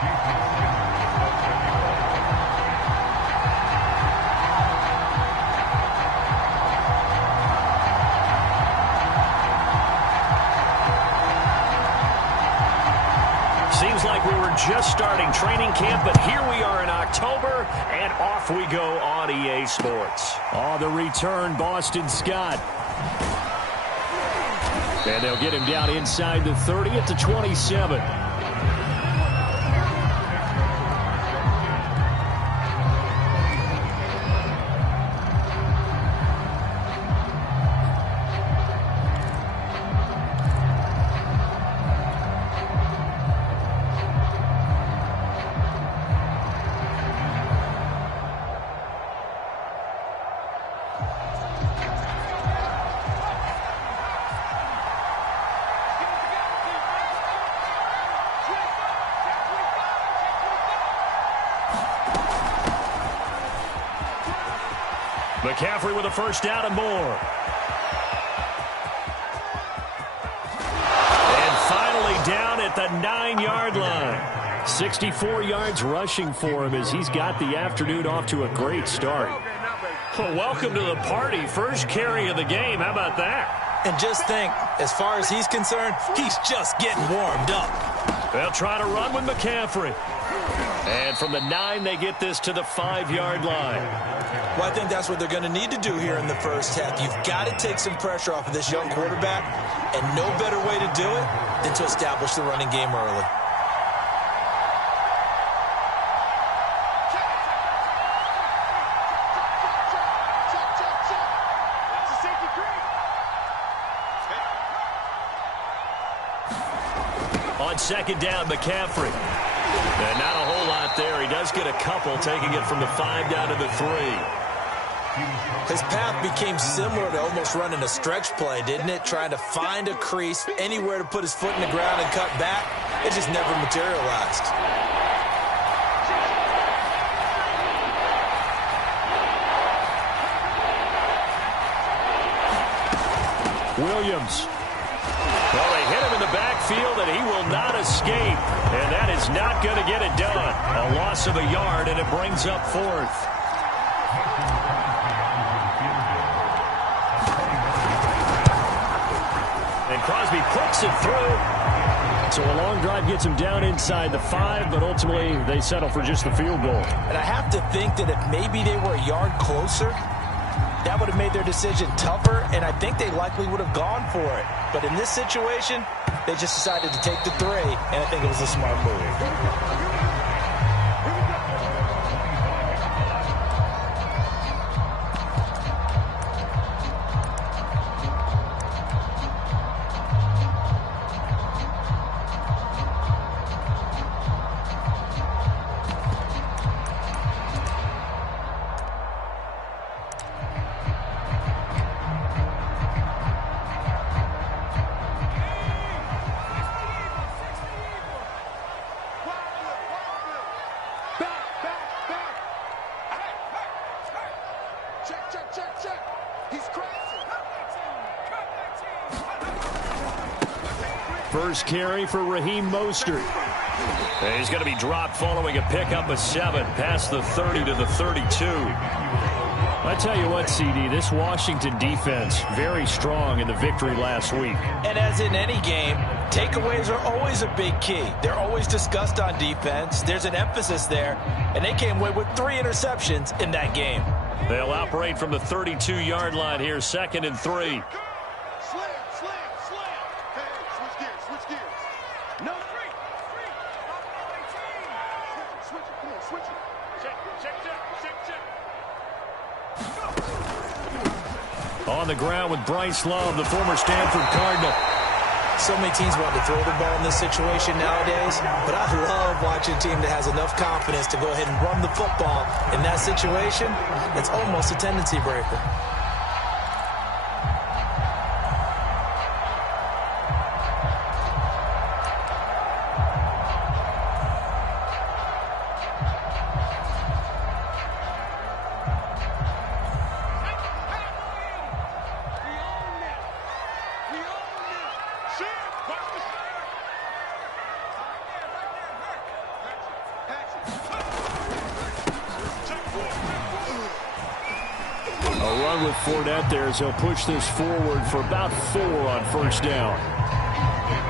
Seems like we were just starting training camp, but here we are in October, and off we go on EA Sports. On the return, Boston Scott. And they'll get him down inside the 30 at the 27. McCaffrey with a first down and more. And finally down at the 9-yard line. 64 yards rushing for him as he's got the afternoon off to a great start. Well, welcome to the party. First carry of the game. How about that? And just think, as far as he's concerned, he's just getting warmed up. They'll try to run with McCaffrey. And from the 9, they get this to the 5-yard line. Well, I think that's what they're going to need to do here in the first half. You've got to take some pressure off of this young quarterback, and no better way to do it than to establish the running game early. On second down, McCaffrey. And not a whole lot there. He does get a couple, taking it from the 5 down to the 3. His path became similar to almost running a stretch play, didn't it? Trying to find a crease, anywhere to put his foot in the ground and cut back. It just never materialized. Williams. Well, they hit him in the backfield, and he will not escape. And that is not going to get it done. A loss of a yard, and it brings up 4th. And Crosby puts it through. So a long drive gets him down inside the 5, but ultimately they settle for just the field goal. And I have to think that if maybe they were a yard closer, that would have made their decision tougher, and I think they likely would have gone for it. But in this situation, they just decided to take the 3, and I think it was a smart move. First carry for Raheem Mostert. And he's going to be dropped following a pickup of 7 past the 30 to the 32. I tell you what, CD, this Washington defense, very strong in the victory last week. And as in any game, takeaways are always a big key. They're always discussed on defense. There's an emphasis there, and they came away with 3 interceptions in that game. They'll operate from the 32-yard line here, 2nd and 3. On the ground with Bryce Love, the former Stanford Cardinal. So many teams want to throw the ball in this situation nowadays, but I love watching a team that has enough confidence to go ahead and run the football. In that situation, it's almost a tendency breaker. A run with Fournette there as he'll push this forward for about 4 on first down.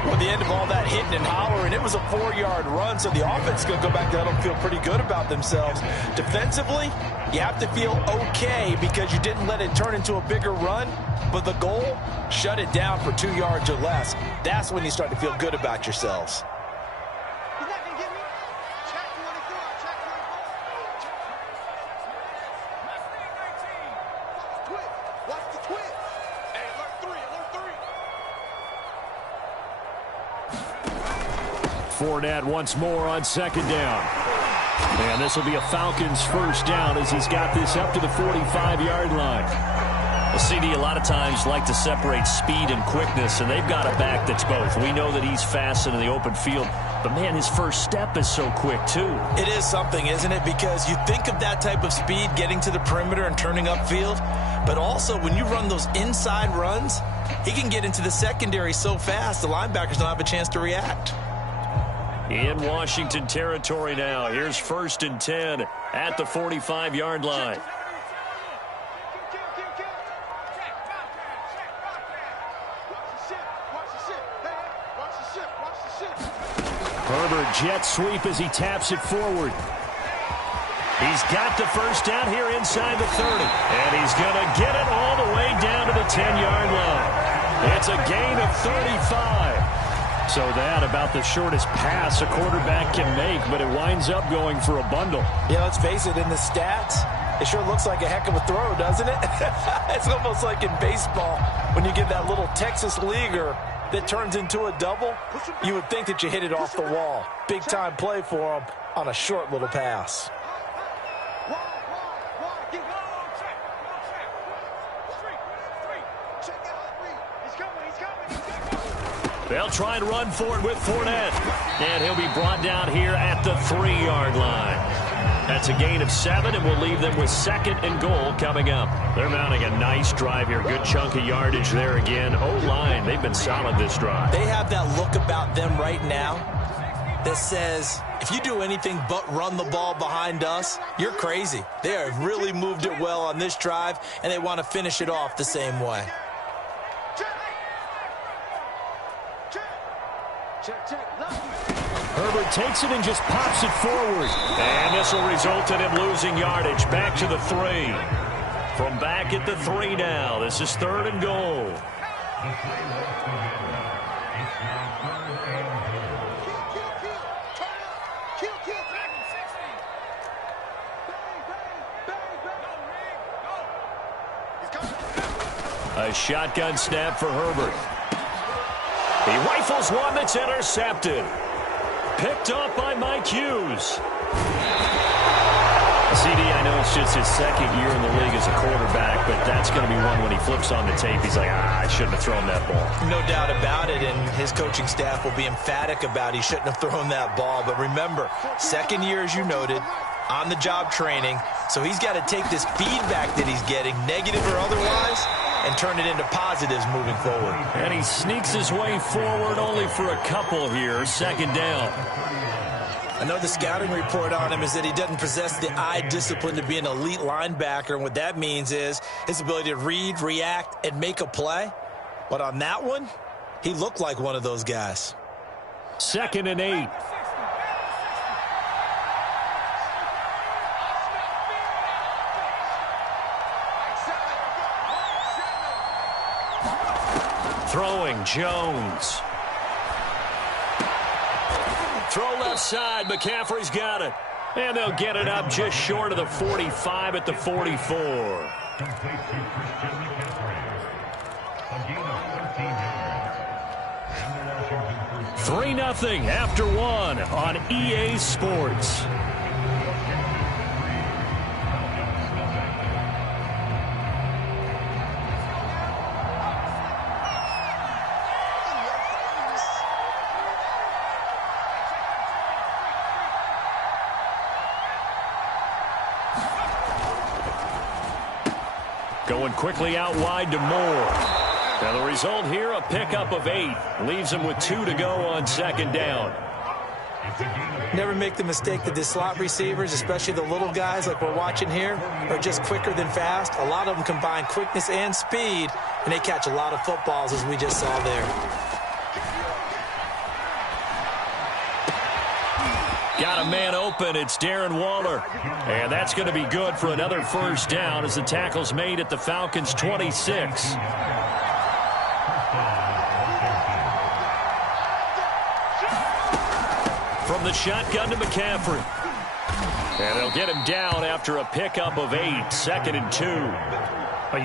With the end of all that hitting and hollering, it was a 4-yard run, so the offense is going to go back there and feel pretty good about themselves. Defensively, you have to feel okay because you didn't let it turn into a bigger run, but the goal, shut it down for 2 yards or less. That's when you start to feel good about yourselves. Fournette once more on second down. And this will be a Falcons first down as he's got this up to the 45-yard line. Well, CD, a lot of times like to separate speed and quickness, and they've got a back that's both. We know that he's fast in the open field, but, man, his first step is so quick, too. It is something, isn't it? Because you think of that type of speed getting to the perimeter and turning upfield, but also when you run those inside runs, he can get into the secondary so fast the linebackers don't have a chance to react. In Washington territory now. Here's 1st and 10 at the 45-yard line. Herbert jet sweep as he taps it forward. He's got the first down here inside the 30. And he's going to get it all the way down to the 10-yard line. It's a gain of 35. So that about the shortest pass a quarterback can make, but it winds up going for a bundle. Yeah, let's face it, in the stats, it sure looks like a heck of a throw, doesn't it? It's almost like in baseball when you get that little Texas leaguer that turns into a double. You would think that you hit it off the wall. Big-time play for him on a short little pass. They'll try and run for it with Fournette. And he'll be brought down here at the 3-yard line. That's a gain of 7, and we'll leave them with 2nd and goal coming up. They're mounting a nice drive here. Good chunk of yardage there again. O-line, they've been solid this drive. They have that look about them right now that says, if you do anything but run the ball behind us, you're crazy. They have really moved it well on this drive, and they want to finish it off the same way. Herbert takes it and just pops it forward. And this will result in him losing yardage. Back to the 3. From back at the 3 now. This is 3rd and goal. A shotgun snap for Herbert. He rifles one that's intercepted. Picked up by Mike Hughes. CD, I know it's just his 2nd year in the league as a quarterback, but that's going to be one when he flips on the tape. He's like, I shouldn't have thrown that ball. No doubt about it, and his coaching staff will be emphatic about he shouldn't have thrown that ball. But remember, 2nd year, as you noted, on-the-job training, so he's got to take this feedback that he's getting, negative or otherwise, and turn it into positives moving forward. And he sneaks his way forward only for a couple here. 2nd down. I know the scouting report on him is that he doesn't possess the eye discipline to be an elite linebacker, and what that means is his ability to read, react, and make a play. But on that one, he looked like one of those guys. 2nd and 8. Throwing, Jones. Throw left side. McCaffrey's got it. And they'll get it up just short of the 45 at the 44. 3-0 after 1 on EA Sports. Going quickly out wide to Moore. Now the result here, a pickup of 8. Leaves him with 2 to go on 2nd down. Never make the mistake that the slot receivers, especially the little guys like we're watching here, are just quicker than fast. A lot of them combine quickness and speed, and they catch a lot of footballs, as we just saw there. Got a man open. It's Darren Waller. And that's going to be good for another first down as the tackle's made at the Falcons' 26. From the shotgun to McCaffrey. And they'll get him down after a pickup of 8, 2nd and 2.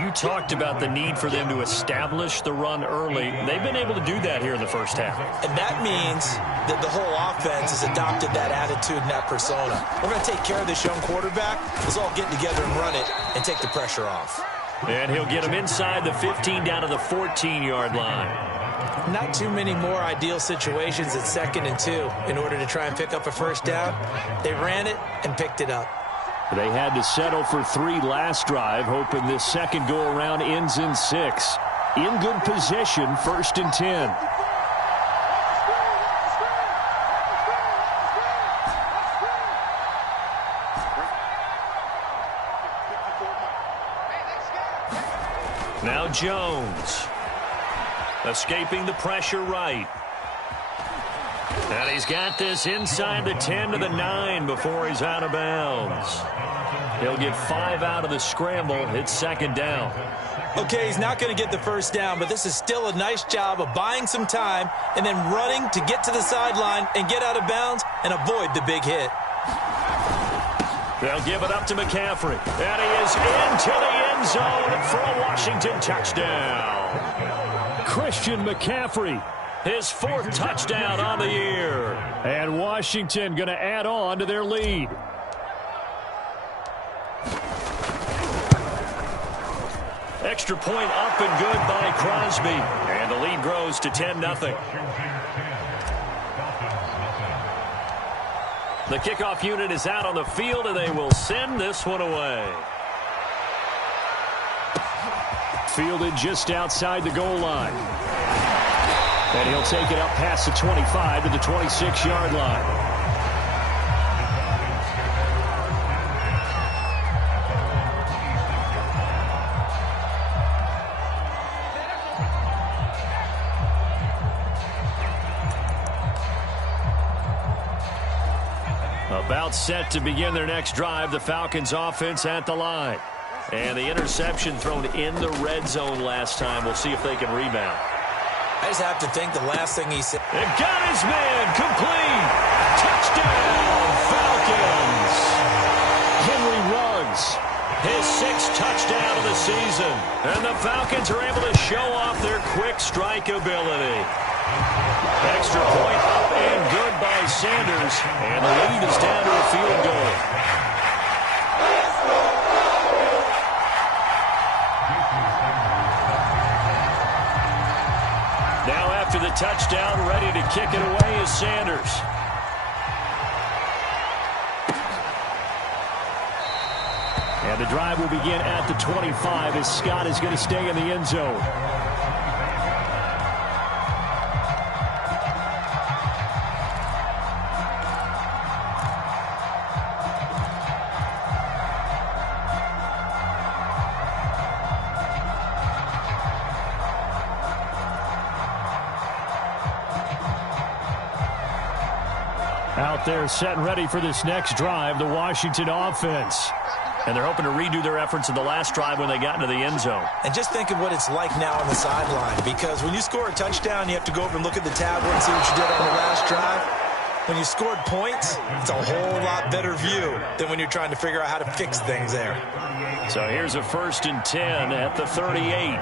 You talked about the need for them to establish the run early. They've been able to do that here in the first half. And that means that the whole offense has adopted that attitude and that persona. We're going to take care of this young quarterback. Let's all get together and run it and take the pressure off. And he'll get him inside the 15 down to the 14-yard line. Not too many more ideal situations at 2nd and 2 in order to try and pick up a first down. They ran it and picked it up. They had to settle for 3 last drive, hoping this second go-around ends in 6. In good position, 1st and 10. Now Jones. Escaping the pressure right. And he's got this inside the 10 to the 9 before he's out of bounds. He'll get 5 out of the scramble. It's 2nd down. Okay, he's not going to get the first down, but this is still a nice job of buying some time and then running to get to the sideline and get out of bounds and avoid the big hit. They'll give it up to McCaffrey. And he is into the end zone for a Washington touchdown. Christian McCaffrey, his 4th touchdown on the year. And Washington going to add on to their lead. Extra point up and good by Crosby. And the lead grows to 10-0. The kickoff unit is out on the field, and they will send this one away. Fielded just outside the goal line. And he'll take it up past the 25 to the 26-yard line. About set to begin their next drive, the Falcons offense at the line. And the interception thrown in the red zone last time. We'll see if they can rebound. I just have to think the last thing he said. And got his man complete. Touchdown, Falcons. Henry Ruggs. His 6th touchdown of the season. And the Falcons are able to show off their quick strike ability. Extra point up and good by Sanders. And the lead is down to a field goal. Now after the touchdown, ready to kick it away is Sanders. And the drive will begin at the 25 as Scott is going to stay in the end zone. Out there set and ready for this next drive, the Washington offense. And they're hoping to redo their efforts in the last drive when they got into the end zone. And just think of what it's like now on the sideline, because when you score a touchdown, you have to go over and look at the tablet and see what you did on the last drive. When you scored points, it's a whole lot better view than when you're trying to figure out how to fix things there. So here's a 1st and 10 at the 38.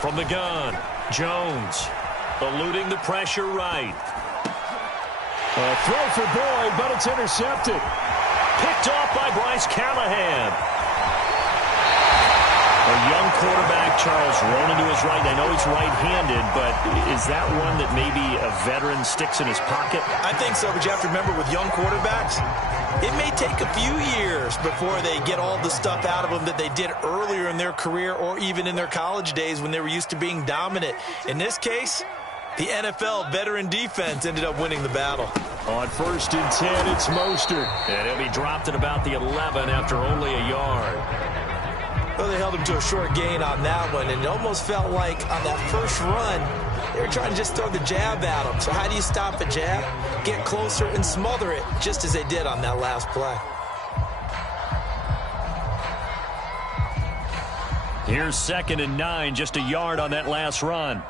From the gun, Jones eluding the pressure right. A throw for Boyd, but it's intercepted. Picked off by Bryce Callahan. A young quarterback, Charles, rolling to his right. I know he's right-handed, but is that one that maybe a veteran sticks in his pocket? I think so, but you have to remember with young quarterbacks, it may take a few years before they get all the stuff out of them that they did earlier in their career or even in their college days when they were used to being dominant. In this case, the NFL veteran defense ended up winning the battle. On 1st and 10, it's Mostert. And he'll be dropped at about the 11 after only a yard. Well, they held him to a short gain on that one, and it almost felt like on that first run, they were trying to just throw the jab at him. So how do you stop a jab? Get closer and smother it, just as they did on that last play. Here's 2nd and 9, just a yard on that last run.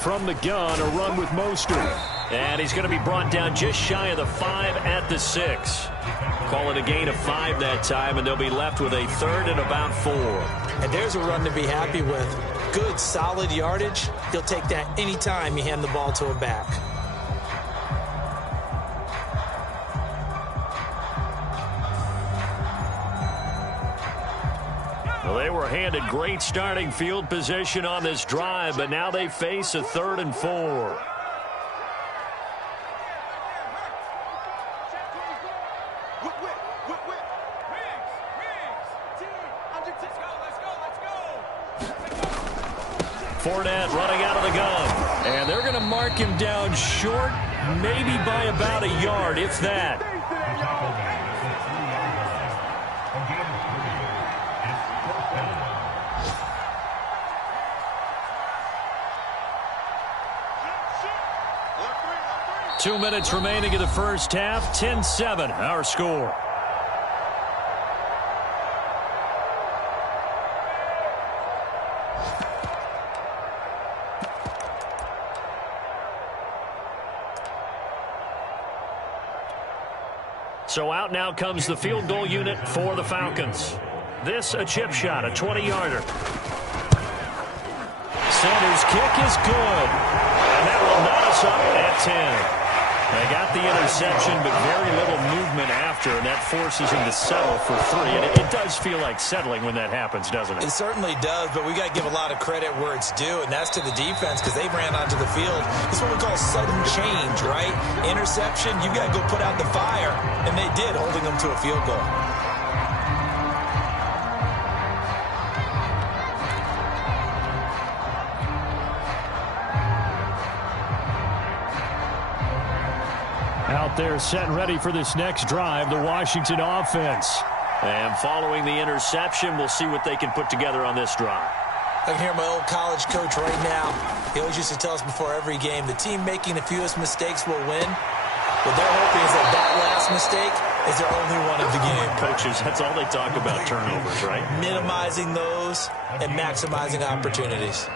From the gun, a run with Mostert. And he's going to be brought down just shy of the 5 at the 6. Call it a gain of 5 that time, and they'll be left with a 3rd and about 4. And there's a run to be happy with. Good, solid yardage. He'll take that anytime you hand the ball to a back. Well, they were handed great starting field position on this drive, but now they face a 3rd and 4. Fournette running out of the gun. And they're going to mark him down short, maybe by about a yard, if that. Two minutes remaining in the first half. 10-7, our score. So out now comes the field goal unit for the Falcons. This a chip shot, a 20-yarder. Sanders' kick is good. And that will knot us up at 10. They got the interception, but very little movement after, and that forces him to settle for 3. And it does feel like settling when that happens, doesn't it? It certainly does, but we got to give a lot of credit where it's due, and that's to the defense because they ran onto the field. It's what we call sudden change, right? Interception, you got to go put out the fire, and they did, holding them to a field goal. Out there set and ready for this next drive, the Washington offense. And following the interception, we'll see what they can put together on this drive. I can hear my old college coach right now. He always used to tell us before every game, the team making the fewest mistakes will win. What they're hoping is that last mistake is their only one of the game. Coaches, that's all they talk about, turnovers, right? Minimizing those and maximizing opportunities.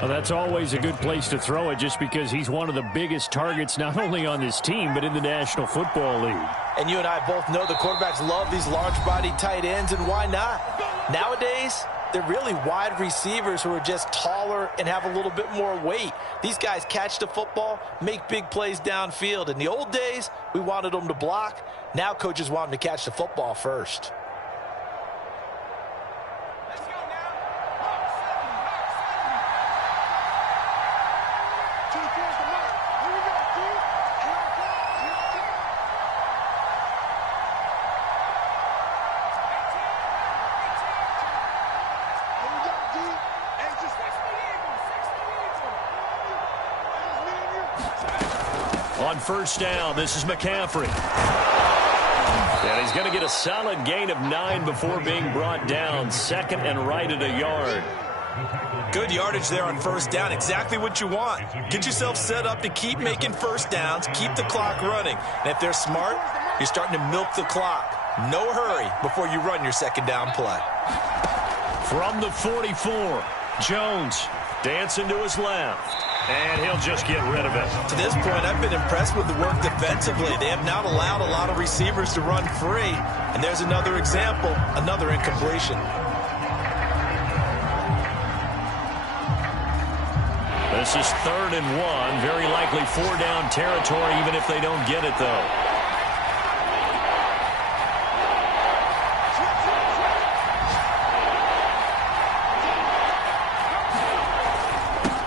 Well, that's always a good place to throw it just because he's one of the biggest targets not only on this team but in the National Football League. And you and I both know the quarterbacks love these large-bodied tight ends, and why not? Nowadays, they're really wide receivers who are just taller and have a little bit more weight. These guys catch the football, make big plays downfield. In the old days, we wanted them to block. Now coaches want them to catch the football first. On first down, this is McCaffrey. And he's going to get a solid gain of 9 before being brought down. 2nd and right at a yard. Good yardage there on first down. Exactly what you want. Get yourself set up to keep making first downs, keep the clock running. And if they're smart, you're starting to milk the clock. No hurry before you run your second down play. From the 44, Jones dancing to his left. And he'll just get rid of it. To this point, I've been impressed with the work defensively. They have not allowed a lot of receivers to run free. And there's another example, another incompletion. The This is 3rd and 1. Very likely 4-down territory, even if they don't get it, though.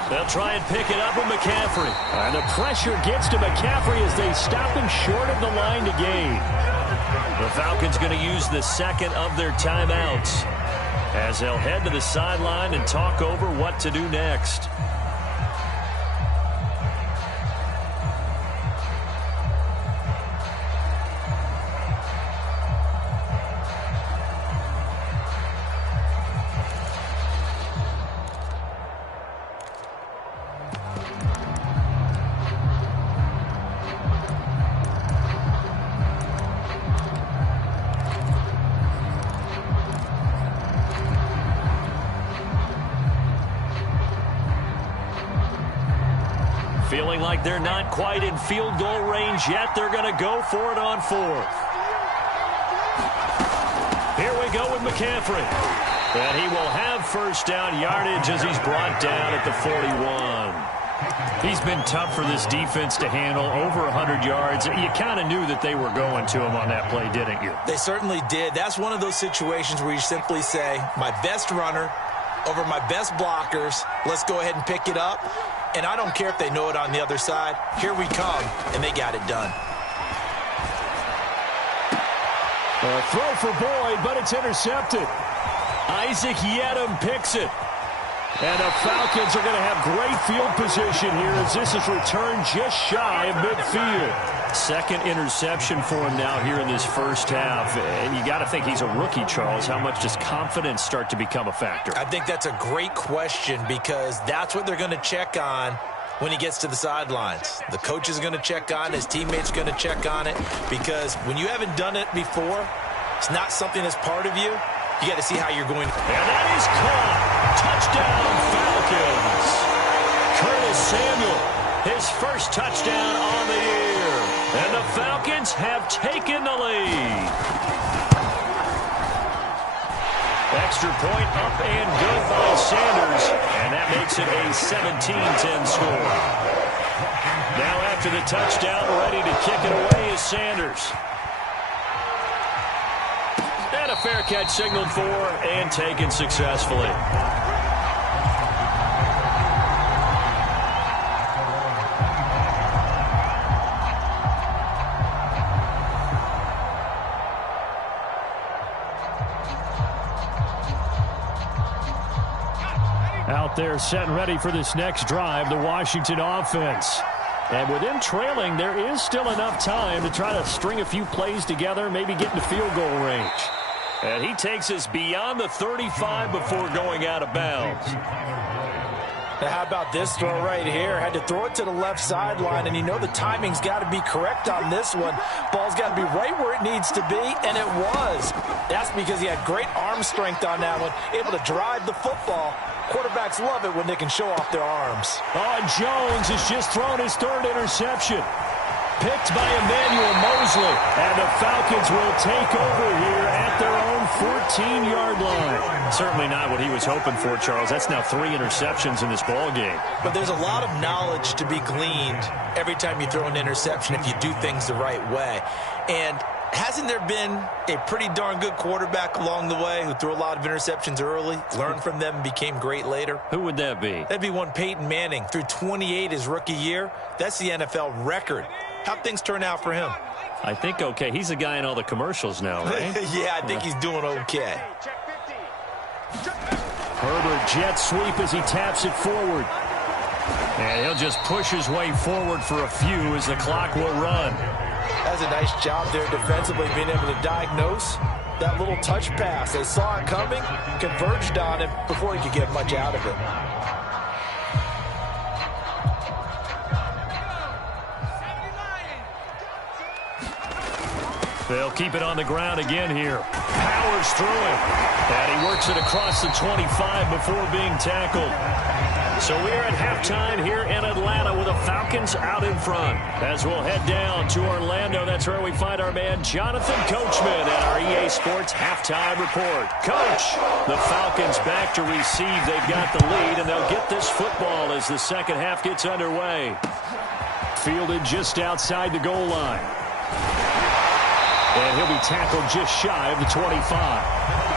They'll try and pick it up with McCaffrey. And the pressure gets to McCaffrey as they stop him short of the line to gain. The Falcons going to use the second of their timeouts as they'll head to the sideline and talk over what to do next. Feeling like they're not quite in field goal range yet. They're going to go for it on 4th. Here we go with McCaffrey. And he will have first down yardage as he's brought down at the 41. He's been tough for this defense to handle, over 100 yards. You kind of knew that they were going to him on that play, didn't you? They certainly did. That's one of those situations where you simply say, my best runner over my best blockers. Let's go ahead and pick it up. And I don't care if they know it on the other side. Here we come, and they got it done. A throw for Boyd, but it's intercepted. Isaac Yedem picks it. And the Falcons are going to have great field position here as this is returned just shy of midfield. Second interception for him now here in this first half. And you got to think he's a rookie, Charles. How much does confidence start to become a factor? I think that's a great question because that's what they're going to check on when he gets to the sidelines. The coach is going to check on it. His teammates are going to check on it because when you haven't done it before, it's not something that's part of you. You got to see how you're going. And that is caught. Touchdown, Falcons. Curtis Samuel, his first touchdown on the year. And the Falcons have taken the lead. Extra point up and good by Sanders. And that makes it a 17-10 score. Now after the touchdown, ready to kick it away is Sanders. And a fair catch signaled for and taken successfully. Out there set and ready for this next drive, the Washington offense. And with them trailing, there is still enough time to try to string a few plays together, maybe get into field goal range. And he takes us beyond the 35 before going out of bounds. Now how about this throw right here? Had to throw it to the left sideline, and you know the timing's got to be correct on this one. Ball's got to be right where it needs to be, and it was. That's because he had great arm strength on that one, able to drive the football. Quarterbacks love it when they can show off their arms. Oh, and Jones has just thrown his third interception. Picked by Emmanuel Mosley. And the Falcons will take over here at their own 14-yard line. Certainly not what he was hoping for, Charles. That's now 3 interceptions in this ball game. But there's a lot of knowledge to be gleaned every time you throw an interception if you do things the right way. And hasn't there been a pretty darn good quarterback along the way who threw a lot of interceptions early, learned from them, and became great later? Who would that be? That'd be one Peyton Manning. Threw 28 his rookie year. That's the NFL record. How'd things turn out for him? I think okay. He's the guy in all the commercials now, right? Yeah, I think he's doing okay. Herbert jet sweep as he taps it forward. And he'll just push his way forward for a few as the clock will run. That's a nice job there defensively, being able to diagnose that little touch pass. They saw it coming, converged on it before he could get much out of it. They'll keep it on the ground again here. Powers through it. And he works it across the 25 before being tackled. So we are at halftime here in Atlanta with the Falcons out in front. As we'll head down to Orlando, that's where we find our man Jonathan Coachman at our EA Sports halftime report. Coach, the Falcons back to receive. They've got the lead, and they'll get this football as the second half gets underway. Fielded just outside the goal line. And he'll be tackled just shy of the 25.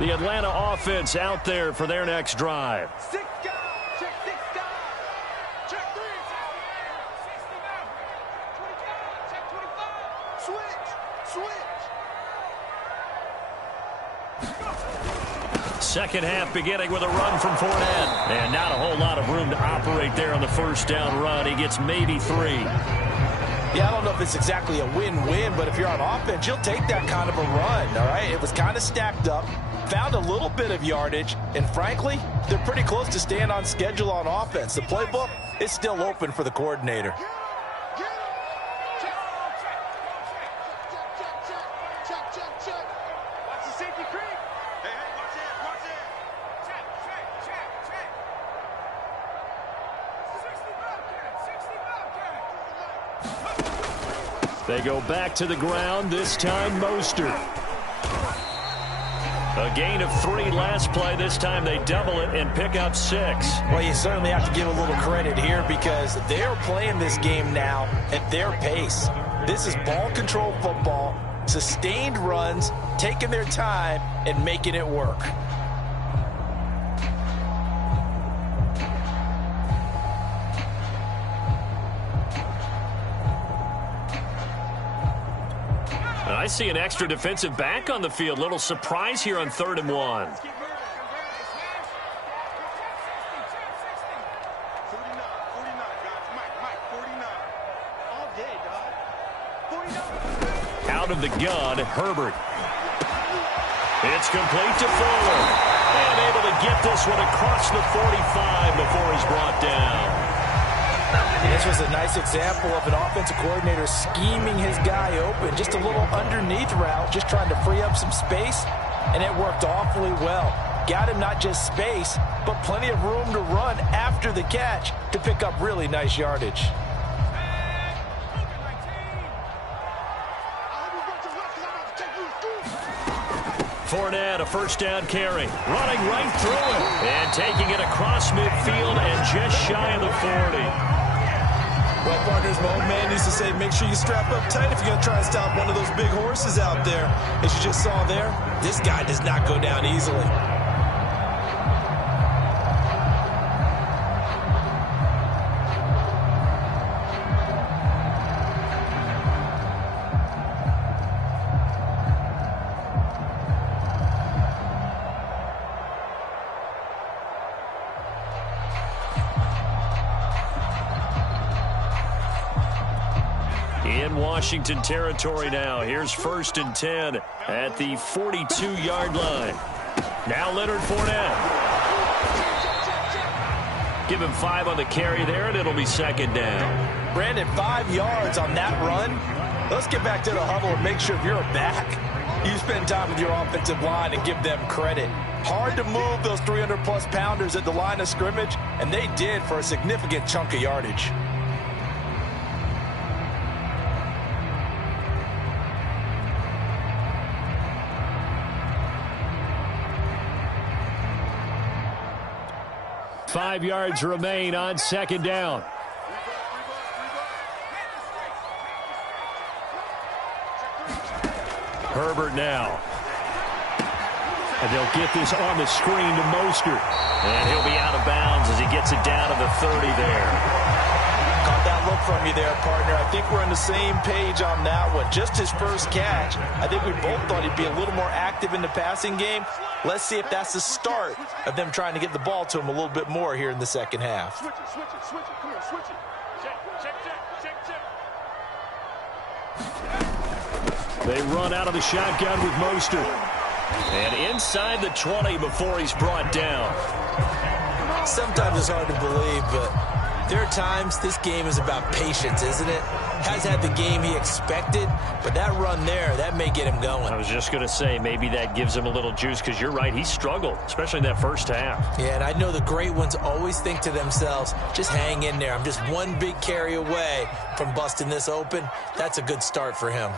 The Atlanta offense out there for their next drive. Second half beginning with a run from Fournette. And not a whole lot of room to operate there on the first down run. He gets maybe 3. Yeah, I don't know if it's exactly a win-win, but if you're on offense, you'll take that kind of a run, all right? It was kind of stacked up, found a little bit of yardage, and frankly, they're pretty close to staying on schedule on offense. The playbook is still open for the coordinator. They go back to the ground, this time Mostert. A gain of 3 last play. This time they double it and pick up 6. Well, you certainly have to give a little credit here because they're playing this game now at their pace. This is ball control football, sustained runs, taking their time and making it work. I see an extra defensive back on the field. Little surprise here on 3rd and 1. Out of the gun, Herbert. It's complete to Fuller. And able to get this one across the 45 before he's brought down. This was a nice example of an offensive coordinator scheming his guy open. Just a little underneath route, just trying to free up some space, and it worked awfully well. Got him not just space, but plenty of room to run after the catch to pick up really nice yardage. Fournette, a first down carry. Running right through it. And taking it across midfield and just shy of the 40. Well, partners, my old man used to say, make sure you strap up tight if you're going to try to stop one of those big horses out there. As you just saw there, this guy does not go down easily. In Washington territory now. Here's 1st and 10 at the 42-yard line. Now Leonard Fournette. Give him 5 on the carry there, and it'll be 2nd down. Brandon, 5 yards on that run. Let's get back to the huddle and make sure if you're a back, you spend time with your offensive line and give them credit. Hard to move those 300-plus pounders at the line of scrimmage, and they did for a significant chunk of yardage. Five yards remain on 2nd down. Herbert now. And they'll get this on the screen to Mostert. And he'll be out of bounds as he gets it down to the 30 there. Caught that look from you there, partner. I think we're on the same page on that one. Just his first catch. I think we both thought he'd be a little more active in the passing game. Let's see if that's the start of them trying to get the ball to him a little bit more here in the second half. Switch it, switch it, switch it. Come here, switch it. Check. They run out of the shotgun with Mostert. And inside the 20 before he's brought down. Sometimes it's hard to believe, but there are times this game is about patience, isn't it? Has had the game he expected, but that run there, that may get him going. I was just going to say, maybe that gives him a little juice, because you're right, he struggled, especially in that first half. Yeah, and I know the great ones always think to themselves, just hang in there. I'm just one big carry away from busting this open. That's a good start for him.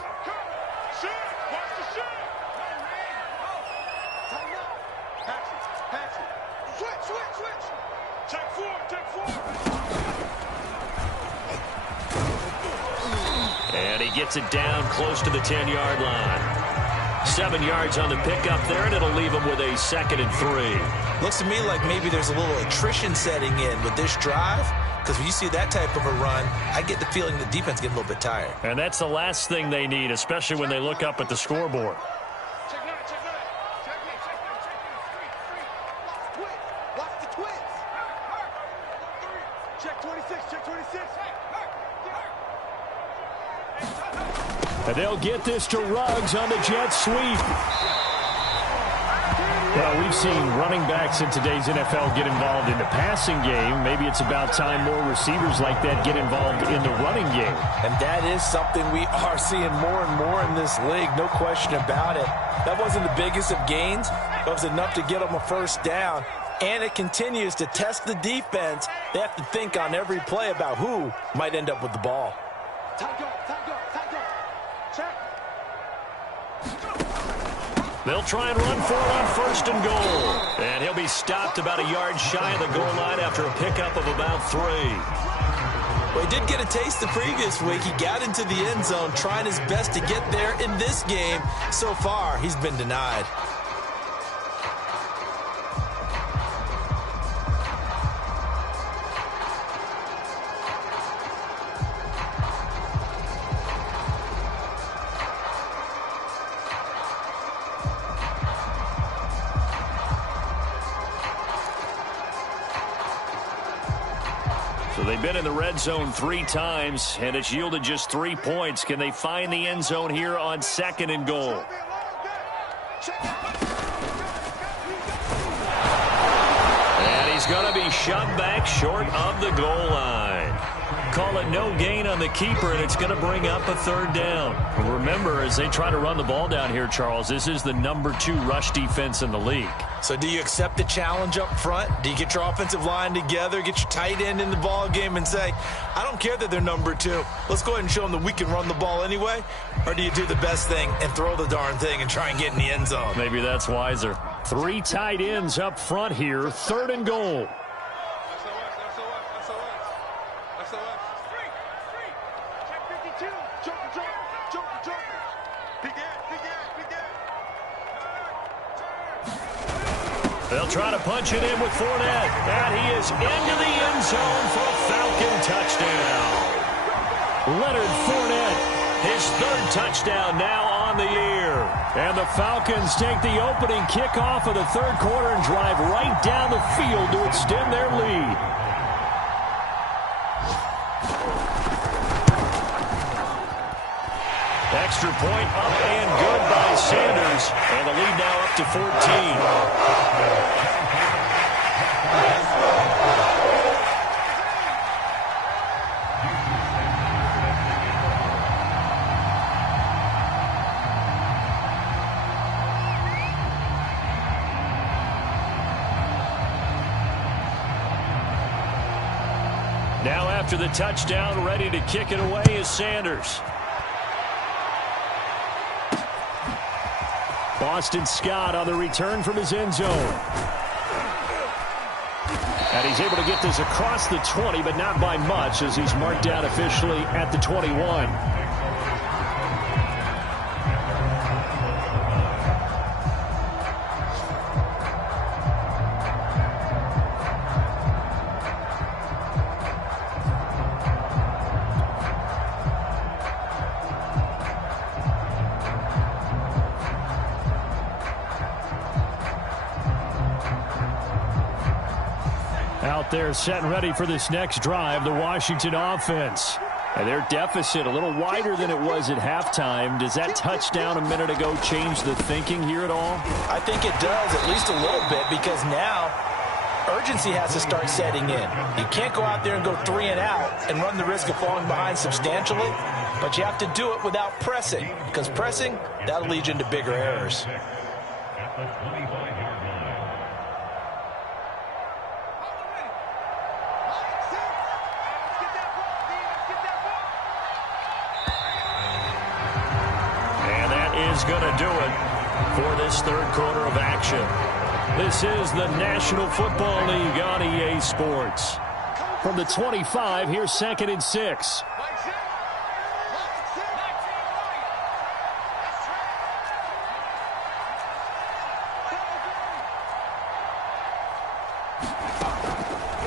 And he gets it down close to the 10-yard line. 7 yards on the pickup there, and it'll leave him with a 2nd and 3. Looks to me like maybe there's a little attrition setting in with this drive, because when you see that type of a run, I get the feeling the defense getting a little bit tired. And that's the last thing they need, especially when they look up at the scoreboard. And they'll get this to Ruggs on the jet sweep. Well, we've seen running backs in today's NFL get involved in the passing game. Maybe it's about time more receivers like that get involved in the running game. And that is something we are seeing more and more in this league, no question about it. That wasn't the biggest of gains, but it was enough to get them a first down. And it continues to test the defense. They have to think on every play about who might end up with the ball. They'll try and run for it on 1st and goal. And he'll be stopped about a yard shy of the goal line after a pickup of about 3. Well, he did get a taste the previous week. He got into the end zone trying his best to get there in this game. So far, he's been denied. So they've been in the red zone 3 times, and it's yielded just 3 points. Can they find the end zone here on 2nd and goal? And he's going to be shoved back short of the goal line. Call it no gain on the keeper, and it's going to bring up a 3rd down. Remember, as they try to run the ball down here, Charles, this is the number 2 rush defense in the league. So do you accept the challenge up front? Do you get your offensive line together, get your tight end in the ball game and say, I don't care that they're number 2. Let's go ahead and show them that we can run the ball anyway? Or do you do the best thing and throw the darn thing and try and get in the end zone? Maybe that's wiser. 3 tight ends up front here, 3rd and goal. They'll try to punch it in with Fournette. And he is into the end zone for a Falcon touchdown. Leonard Fournette, his 3rd touchdown now on the year. And the Falcons take the opening kickoff of the 3rd quarter and drive right down the field to extend their lead. Extra point up and good by Sanders. And the lead now up to 14. Now after the touchdown, ready to kick it away is Sanders. Boston Scott on the return from his end zone. And he's able to get this across the 20, but not by much, as he's marked down officially at the 21. Out there set and ready for this next drive, the Washington offense. And their deficit a little wider than it was at halftime. Does that touchdown a minute ago change the thinking here at all? I think it does, at least a little bit, because now urgency has to start setting in. You can't go out there and go 3 and out and run the risk of falling behind substantially, but you have to do it without pressing, because pressing, that'll lead you into bigger errors. Is going to do it for this third quarter of action. This is the National Football League on EA Sports. From the 25, here's 2nd and 6.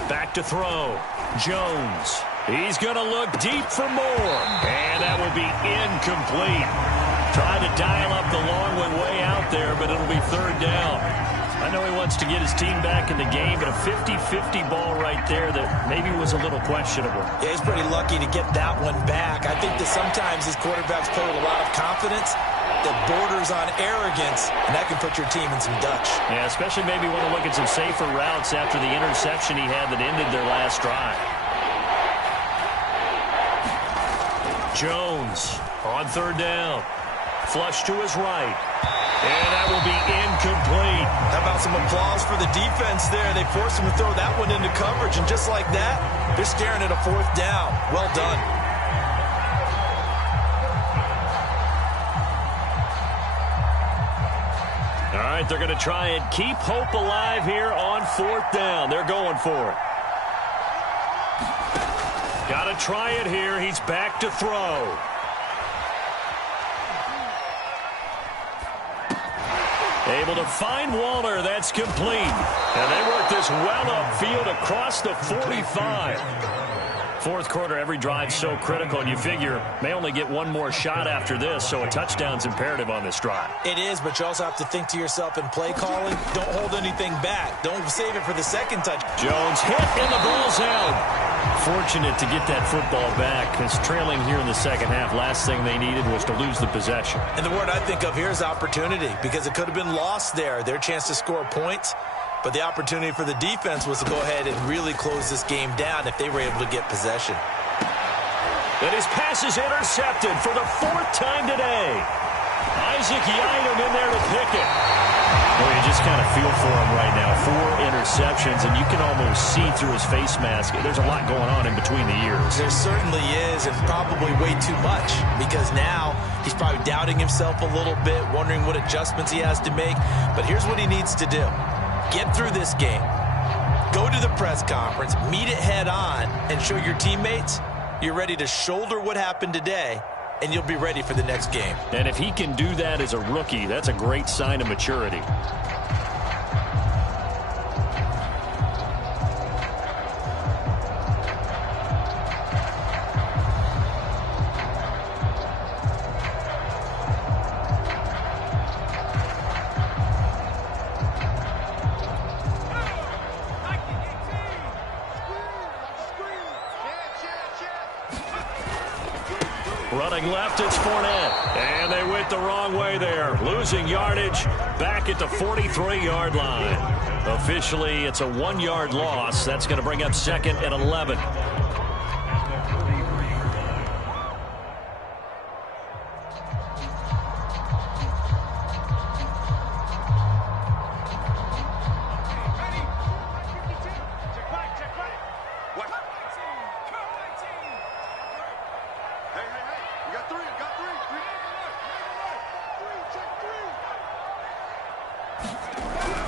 Back to throw. Jones. He's going to look deep for more. And that will be incomplete. Trying to dial up the long one way out there, but it'll be 3rd down. I know he wants to get his team back in the game, but a 50-50 ball right there that maybe was a little questionable. Yeah, he's pretty lucky to get that one back. I think that sometimes his quarterbacks play with a lot of confidence that borders on arrogance, and that can put your team in some Dutch. Yeah, especially maybe want to look at some safer routes after the interception he had that ended their last drive. Jones on 3rd down. Flush to his right. And that will be incomplete. How about some applause for the defense there? They forced him to throw that one into coverage, and just like that, they're staring at a 4th down. Well done. All right, they're going to try and keep hope alive here on 4th down. They're going for it. Got to try it here. He's back to throw. Able to find Waller. That's complete. And they work this well upfield across the 45. 4th quarter, every drive so critical, and you figure may only get one more shot after this, so a touchdown's imperative on this drive. It is, but you also have to think to yourself in play calling, don't hold anything back. Don't save it for the 2nd touch. Jones hit, and the ball's out. Fortunate to get that football back, because trailing here in the 2nd half, last thing they needed was to lose the possession. And the word I think of here is opportunity, because it could have been lost there. Their chance to score points. But the opportunity for the defense was to go ahead and really close this game down if they were able to get possession. And his pass is intercepted for the 4th time today. Isaac Yiadom in there to pick it. Well, you just kind of feel for him right now. 4 interceptions, and you can almost see through his face mask. There's a lot going on in between the ears. There certainly is, and probably way too much, because now he's probably doubting himself a little bit, wondering what adjustments he has to make. But here's what he needs to do. Get through this game, go to the press conference, meet it head on, and show your teammates you're ready to shoulder what happened today, and you'll be ready for the next game. And if he can do that as a rookie, that's a great sign of maturity. Running left, it's Fournette. And they went the wrong way there. Losing yardage back at the 43-yard line. Officially, it's a 1-yard loss. That's going to bring up 2nd and 11.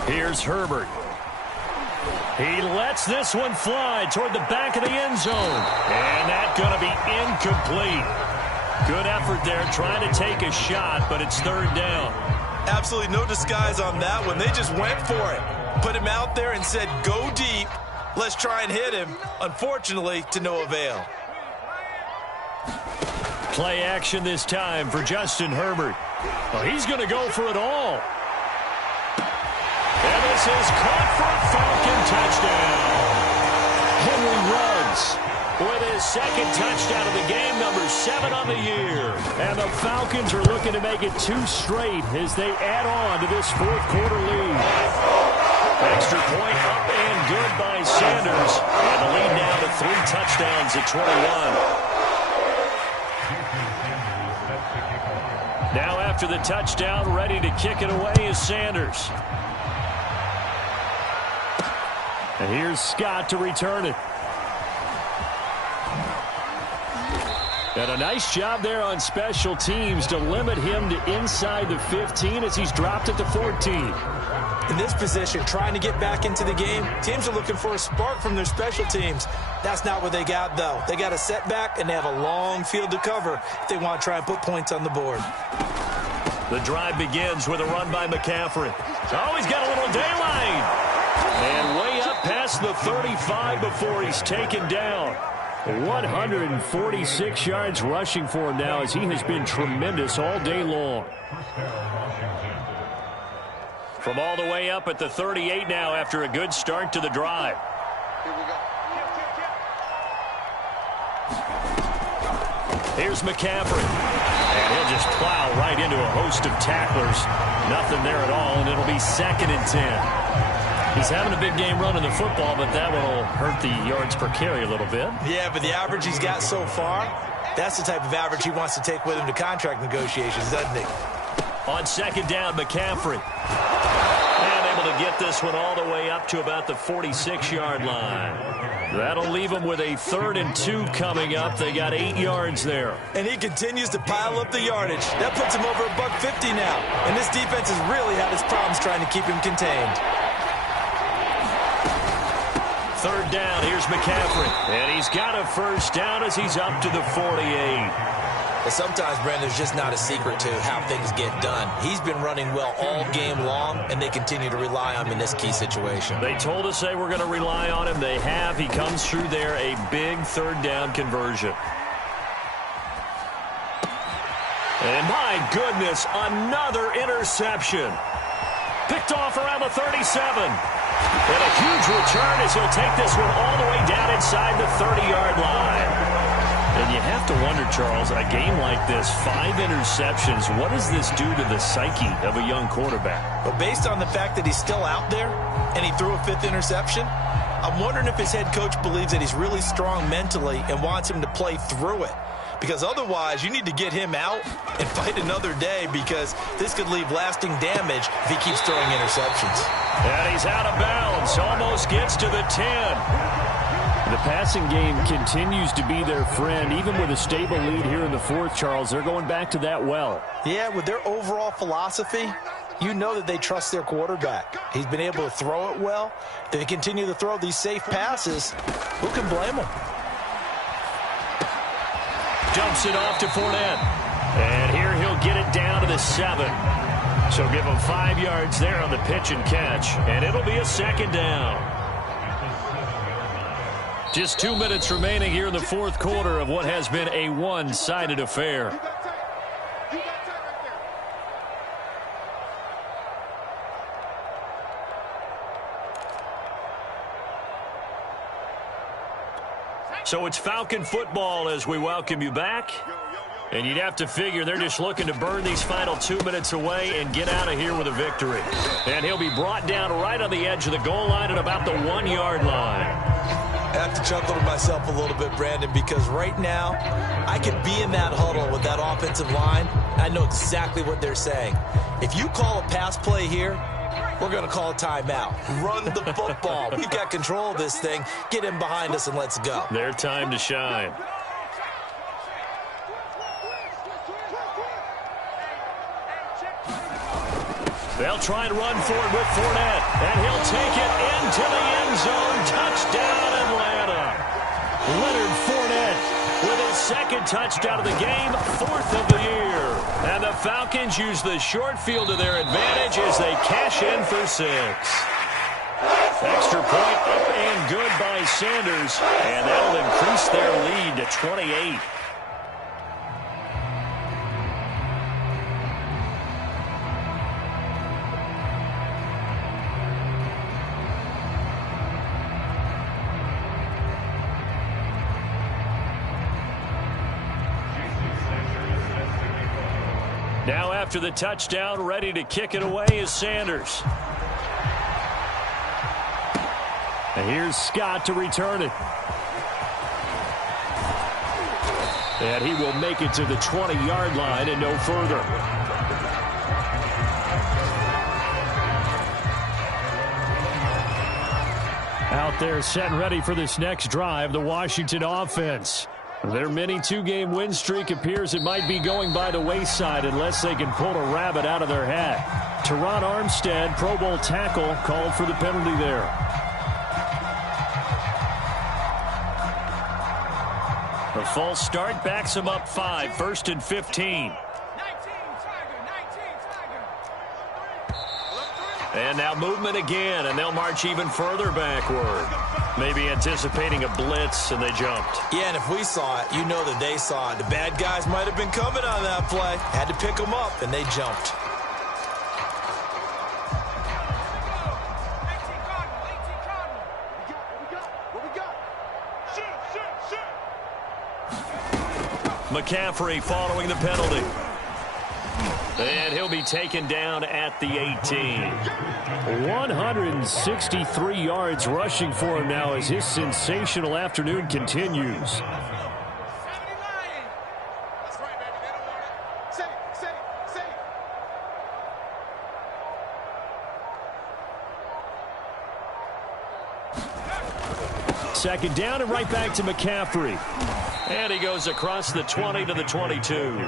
Here's Herbert. He lets this one fly toward the back of the end zone. And that's going to be incomplete. Good effort there trying to take a shot, but it's 3rd down. Absolutely no disguise on that one. They just went for it. Put him out there and said, go deep. Let's try and hit him. Unfortunately, to no avail. Play action this time for Justin Herbert. Well, he's going to go for it all. And this is caught for a Falcon touchdown. Henry Ruggs with his second touchdown of the game, number 7 on the year. And the Falcons are looking to make it 2 straight as they add on to this fourth quarter lead. Extra point up and good by Sanders. And the lead now to 3 touchdowns at 21. Now after the touchdown, ready to kick it away is Sanders. And here's Scott to return it. And a nice job there on special teams to limit him to inside the 15 as he's dropped it to 14. In this position, trying to get back into the game, teams are looking for a spark from their special teams. That's not what they got, though. They got a setback, and they have a long field to cover if they want to try and put points on the board. The drive begins with a run by McCaffrey. Oh, he's got a little daylight. And way up past the 35 before he's taken down. 146 yards rushing for him now as he has been tremendous all day long. From all the way up at the 38 now after a good start to the drive. Here we go. Here's McCaffrey. And he'll just plow right into a host of tacklers. Nothing there at all, and it'll be 2nd and 10. He's having a big game running the football, but that one will hurt the yards per carry a little bit. Yeah, but the average he's got so far, that's the type of average he wants to take with him to contract negotiations, doesn't he? On 2nd down, McCaffrey. And able to get this one all the way up to about the 46-yard line. That'll leave them with a 3rd and 2 coming up. They got 8 yards there. And he continues to pile up the yardage. That puts him over $150 now. And this defense has really had its problems trying to keep him contained. 3rd down, here's McCaffrey. And he's got a 1st down as he's up to the 48. But sometimes, Brandon, there's just not a secret to how things get done. He's been running well all game long, and they continue to rely on him in this key situation. They told us they were going to rely on him. They have. He comes through there, a big 3rd down conversion. And my goodness, another interception. Picked off around the 37. And a huge return as he'll take this one all the way down inside the 30-yard line. And you have to wonder, Charles, a game like this, 5 interceptions, what does this do to the psyche of a young quarterback? Well, based on the fact that he's still out there and he threw a 5th interception, I'm wondering if his head coach believes that he's really strong mentally and wants him to play through it. Because otherwise, you need to get him out and fight another day because this could leave lasting damage if he keeps throwing interceptions. And he's out of bounds, almost gets to the 10. The passing game continues to be their friend, even with a stable lead here in the 4th, Charles. They're going back to that well. Yeah, with their overall philosophy, you know that they trust their quarterback. He's been able to throw it well. They continue to throw these safe passes. Who can blame them? Dumps it off to Fournette. And here he'll get it down to the 7. So give him 5 yards there on the pitch and catch. And it'll be a 2nd down. Just 2 minutes remaining here in the 4th quarter of what has been a one-sided affair. So it's Falcon football as we welcome you back. And you'd have to figure they're just looking to burn these final 2 minutes away and get out of here with a victory. And he'll be brought down right on the edge of the goal line at about the 1-yard line. I have to chuckle to myself a little bit, Brandon, because right now I could be in that huddle with that offensive line. I know exactly what they're saying. If you call a pass play here, we're going to call a timeout. Run the football. We've got control of this thing. Get him behind us and let's go. Their time to shine. They'll try and run for it with Fournette. And he'll take it into the end zone. Touchdown, Atlanta. Leonard Fournette with his 2nd touchdown of the game, 4th of the year. And the Falcons use the short field to their advantage as they cash in for 6. Extra point up and good by Sanders. And that'll increase their lead to 28. Now after the touchdown, ready to kick it away is Sanders. And here's Scott to return it. And he will make it to the 20-yard line and no further. Out there set and ready for this next drive, the Washington offense. Their mini two-game win streak appears it might be going by the wayside unless they can pull a rabbit out of their hat. Teron Armstead, Pro Bowl tackle, called for the penalty there. The false start backs him up 5, 1st and 15. And now movement again, and they'll march even further backward. Maybe anticipating a blitz, and they jumped. Yeah, and if we saw it, you know that they saw it. The bad guys might have been coming on that play. Had to pick them up, and they jumped. McCaffrey following the penalty. And he'll be taken down at the 18. 163 yards rushing for him now as his sensational afternoon continues. Second down and right back to McCaffrey. And he goes across the 20 to the 22.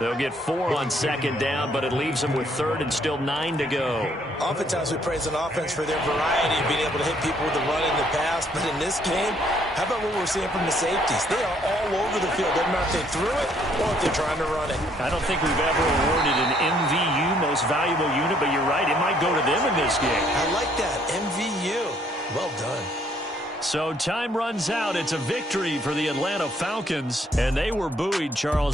They'll get 4 on second down, but it leaves them with 3rd and still 9 to go. Oftentimes we praise an offense for their variety of being able to hit people with the run in the pass. But in this game, how about what we're seeing from the safeties? They are all over the field. Doesn't matter if they threw it or if they're trying to run it. I don't think we've ever awarded an MVU, most valuable unit, but you're right. It might go to them in this game. I like that. MVU. Well done. So time runs out. It's a victory for the Atlanta Falcons, and they were buoyed, Charles,